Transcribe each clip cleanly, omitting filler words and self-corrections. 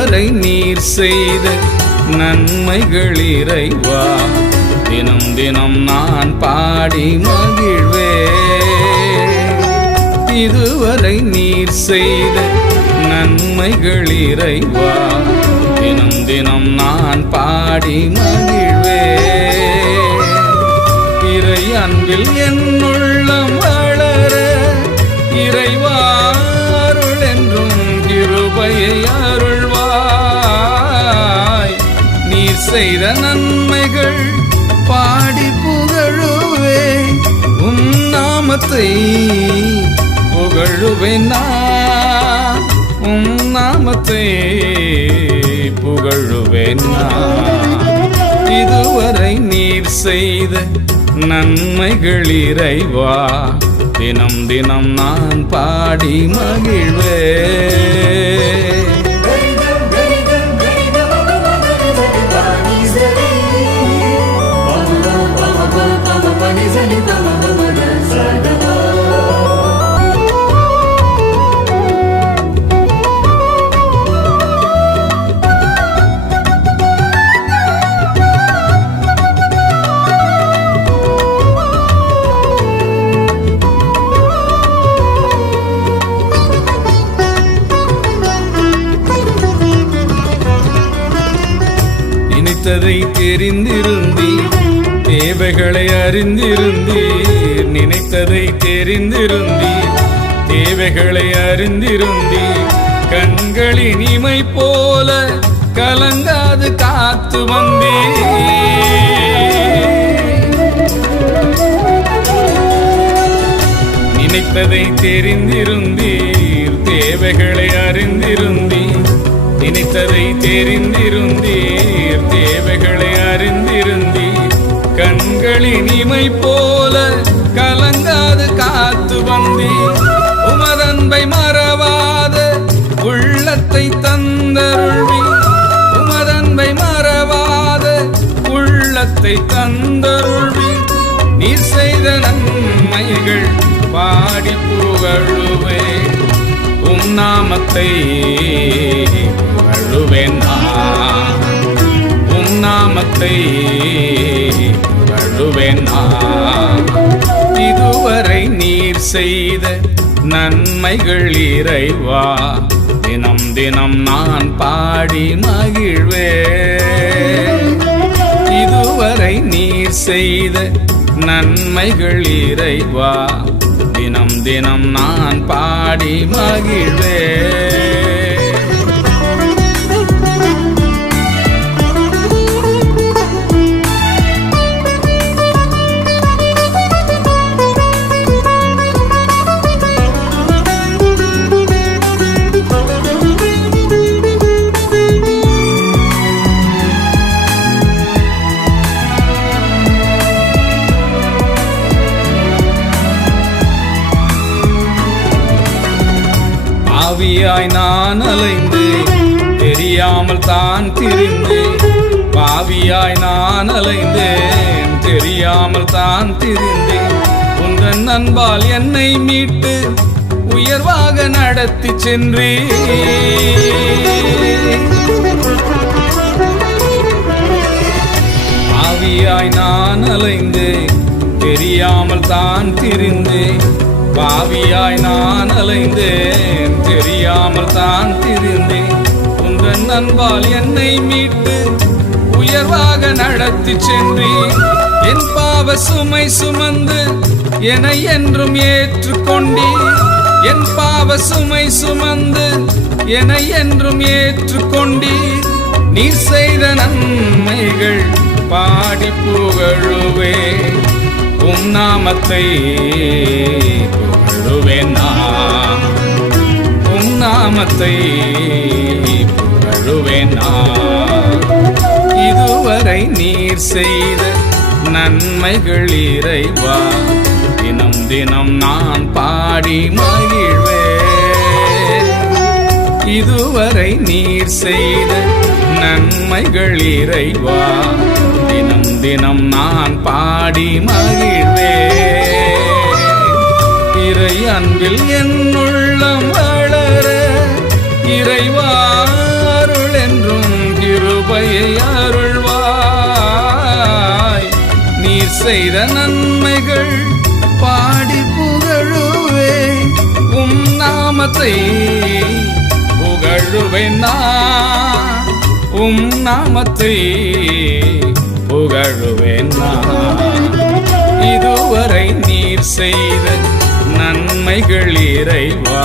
இதுவரை நீர் செய்த நன்மைகள் இறைவா, தினம் தினம் நான் பாடி மகிழ்வேன். இதுவரை நீர் செய்த நன்மைகள் இறைவா, தினம் தினம் நான் பாடி மகிழ்வேன். இறை அன்பில் என் உள்ளம் வளர இறைவா அருள் என்றும் கிருபையை அருள்வாய். நீர் செய்த நன்மைகள் பாடி புகழுவேன், உம் நாமத்தை புகழுவேன் நான், உம் நாமத்தை புகழுவேன் நான். இதுவரை நீர் செய்த நன்மைகள் இறைவா, தினம் தினம் நான் பாடி மகிழ்வேன். நினைத்ததை தெரிந்திருந்தீர், தேவைகளை அறிந்திருந்தீர். நினைத்ததை தெரிந்திருந்தீர், தேவைகளை அறிந்திருந்தீர். கண்களின் இமை போல கலங்காது காத்து வந்தீர். நினைத்ததை தெரிந்திருந்தீர், தேவைகளை அறிந்திருந்தீர். நினைத்ததை தெரிந்திருந்தீர், தேவைகளை அறிந்திருந்தீர். கண்களின் இமை போல கலங்காது காத்து வந்தீர். உமதன்பை மறவாத உள்ளத்தை தந்தருள்வீர். உமதன்பை மறவாத உள்ளத்தை தந்தருள்வீர். நீர் செய்த நன்மைகள் பாடி புகழுவேன், உம் நாமத்தை புகழுவேன் நான், உம் நாமத்தை புகழுவேன் நான். இதுவரை நீர் செய்த நன்மைகள் இறைவா, தினம் தினம் நான் பாடி மகிழ்வேன். இதுவரை நீர் செய்த நன்மைகள் இறைவா, தினம் தினம் நான் பாடி மகிழ்வேன். பாவியாய் நான் அலைந்து தெரியாமல் தான் திரிந்தேன். பாவியாய் நான் அலைந்தேன், தெரியாமல் தான் திரிந்தேன். உந்தன் அன்பால் என்னை மீட்டு உயர்வாக நடத்தி சென்றேன். பாவியாய் நான் அலைந்தேன், தெரியாமல் தான் திரிந்தேன். பாவியாய் நான் அலைந்தேன், தெரியாமல் தான் திரிந்தேன். உந்தன் அன்பால் என்னை மீட்டு உயர்வாக நடத்தி சென்றேன். என் பாவ சுமை சுமந்து என்னை என்றும் ஏற்றுக்கொண்டீர். என் பாவ சுமை சுமந்து என்னை என்றும் ஏற்றுக்கொண்டீர். நீர் செய்த நன்மைகள் பாடி புகழுவேன், உம் நாமத்தை புகழுவேன் நான், உம் நாமத்தை புகழுவேன் நான். இதுவரை நீர் செய்த நன்மைகள் இறைவா, தினம் தினம் நான் பாடி மகிழ்வேன். இதுவரை நீர் செய்த நன்மைகள் இறைவா, தினம் தினம் நான் பாடி மகிழ்வேன். இறை அன்பில் என் உள்ளம் வளர இறைவா அருள் செய்த நன்மைகள் பாடி புகழுவே உம் நாமத்தை புகழுவேன் நான் உம் நாமத்தை புகழுவேன் நான் இதுவரை நீர் செய்த நன்மைகள் இறைவா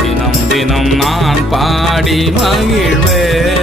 தினம் தினம் நான் பாடி மகிழ்வேன்